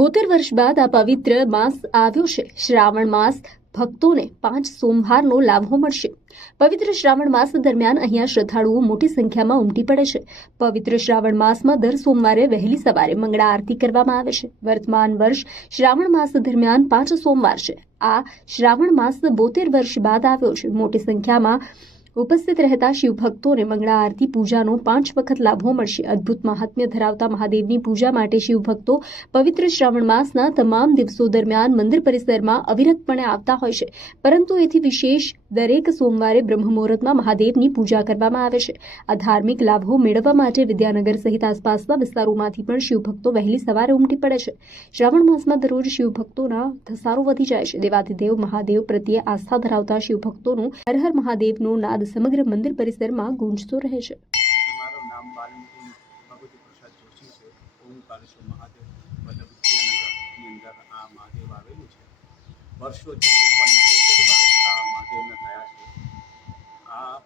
72 વર્ષ બાદ આ પવિત્ર માસ આવ્યો છે। શ્રાવણ માસ ભક્તોને 5 સોમવારનો લાભો મળશે। પવિત્ર શ્રાવણ માસ દરમિયાન અહીંયા શ્રદ્ધાળુઓ મોટી સંખ્યામાં ઉમટી પડે છે। પવિત્ર શ્રાવણ માસમાં દર સોમવારે વહેલી સવારે મંગળા આરતી કરવામાં આવે છે। વર્તમાન વર્ષ શ્રાવણ માસ દરમિયાન 5 સોમવાર છે। આ શ્રાવણ માસ 72 વર્ષ બાદ આવ્યો છે। મોટી સંખ્યામાં ઉપસ્થિત રહેતા શિવ ભક્તોને મંગળા આરતી પૂજાનો 5 વખત લાભો મળશે। અદ્ભુત મહાત્મ્ય ધરાવતા મહાદેવની પૂજા માટે શિવ ભક્તો પવિત્ર શ્રાવણ માસના તમામ દિવસો દરમિયાન મંદિર પરિસરમાં અવિરતપણે આવતા હોય છે। પરંતુ એથી વિશેષ દરેક સોમવારે બ્રહ્મ મુહૂર્તમાં મહાદેવની પૂજા કરવામાં આવે છે। આ ધાર્મિક લાભો મેળવવા માટે વિદ્યાનગર સહિત આસપાસના વિસ્તારોમાંથી પણ શિવ ભક્તો વહેલી સવારે ઉમટી પડે છે। શ્રાવણ માસમાં દરરોજ શિવ ભક્તોના ધસારો વધી જાય છે। દેવાધિદેવ મહાદેવ પ્રત્યે આસ્થા ધરાવતા શિવ ભક્તોનું હર હર મહાદેવનો નાદ સમગ્ર મંદિર પરિસરમાં ગૂંજતો રહે છે। મારું નામ વાલ્મીકી ભગવતી પ્રસાદ જોશી છે। ઓમકારેશ્વર મહાદેવ વલ્લભ વિદ્યાનગરની અંદર આ મહાદેવ આવેલું છે। વર્ષો જૂનું 75 વર્ષ આ મહાદેવને થયા છે। આ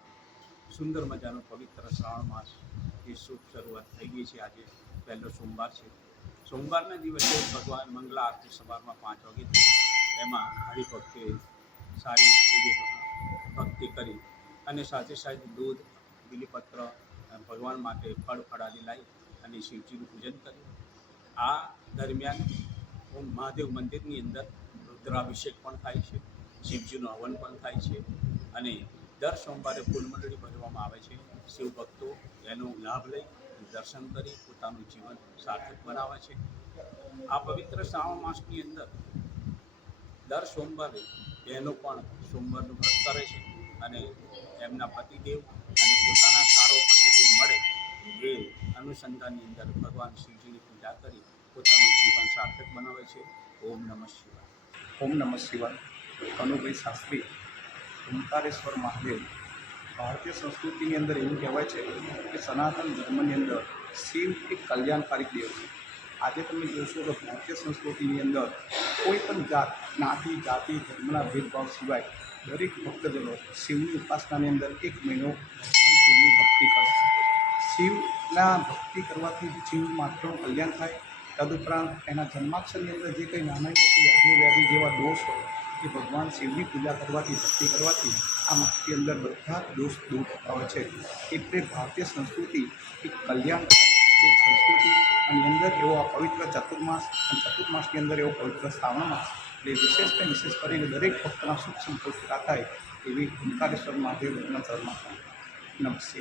સુંદર મજાનો પવિત્ર શ્રાવણ માસની શુભ શરૂઆત થઈ ગઈ છે। આજે પહેલો સોમવાર છે। સોમવારના દિવસે ભગવાન મંગલા આરતી સવારમાં 5 વાગ્યાથી એમાં હરિભક્તે સારી એવી ભક્તિ કરી અને સાથે સાથે દૂધ બીલીપત્ર ભગવાન માટે ફળ ફળાદી લાવી અને શિવજીનું પૂજન કર્યું। આ દરમિયાન મહાદેવ મંદિરની અંદર રુદ્રાભિષેક પણ થાય છે, શિવજીનું હવન પણ થાય છે અને દર સોમવારે ફૂલ મંડળી ભરવામાં આવે છે। શિવ ભક્તો એનો લાભ લઈ દર્શન કરી પોતાનું જીવન સાર્થક બનાવે છે। આ પવિત્ર શ્રાવણ માસની અંદર દર સોમવારે બહેનો પણ સોમવારનું વ્રત કરે છે અને એમના પતિદેવ અને પોતાના સારો પતિદેવ મળે એ અનુસંધાનની અંદર ભગવાન શિવજીની પૂજા કરી પોતાનું જીવન સાર્થક બનાવે છે। ઓમ નમઃ શિવાય। ઓમ નમઃ શિવાય। કનુભાઈ શાસ્ત્રી, ઓમકારેશ્વર મહાદેવ। ભારતીય સંસ્કૃતિની અંદર એવું કહેવાય છે કે સનાતન ધર્મની અંદર શિવ એક કલ્યાણકારી દેવ છે। આજે તમે જોશો તો ભારતીય સંસ્કૃતિની અંદર કોઈ પણ જ્ઞાતિ જાતિ ધર્મના ભેદભાવ સિવાય દરેક ભક્તજનો શિવની ઉપાસનાની અંદર 1 મહિનો ભગવાન શિવની ભક્તિ કરશે। શિવના ભક્તિ કરવાથી જીવ માત્રનું કલ્યાણ થાય। તદુપરાંત એના જન્માક્ષરની અંદર જે કંઈ નાના મોટી યજ્ઞવ્યાધિ જેવા દોષ હોય એ ભગવાન શિવની પૂજા કરવાથી ભક્તિ કરવાથી આ મુક્તિ અંદર બધા દોષ દૂર થતા હોય છે। એટલે ભારતીય સંસ્કૃતિ એક કલ્યાણકારી એક સંસ્કૃતિ અને અંદર એવો આ પવિત્ર ચતુર્માસ અને ચતુર્માસની અંદર એવો પવિત્ર શ્રાવણ માસ એટલે વિશેષ કરીને દરેક ભક્તના સુખ સંતોષ થાય એવી ઓમકારેશ્વર મહાદેવના ચરણમાં નમસ્તે।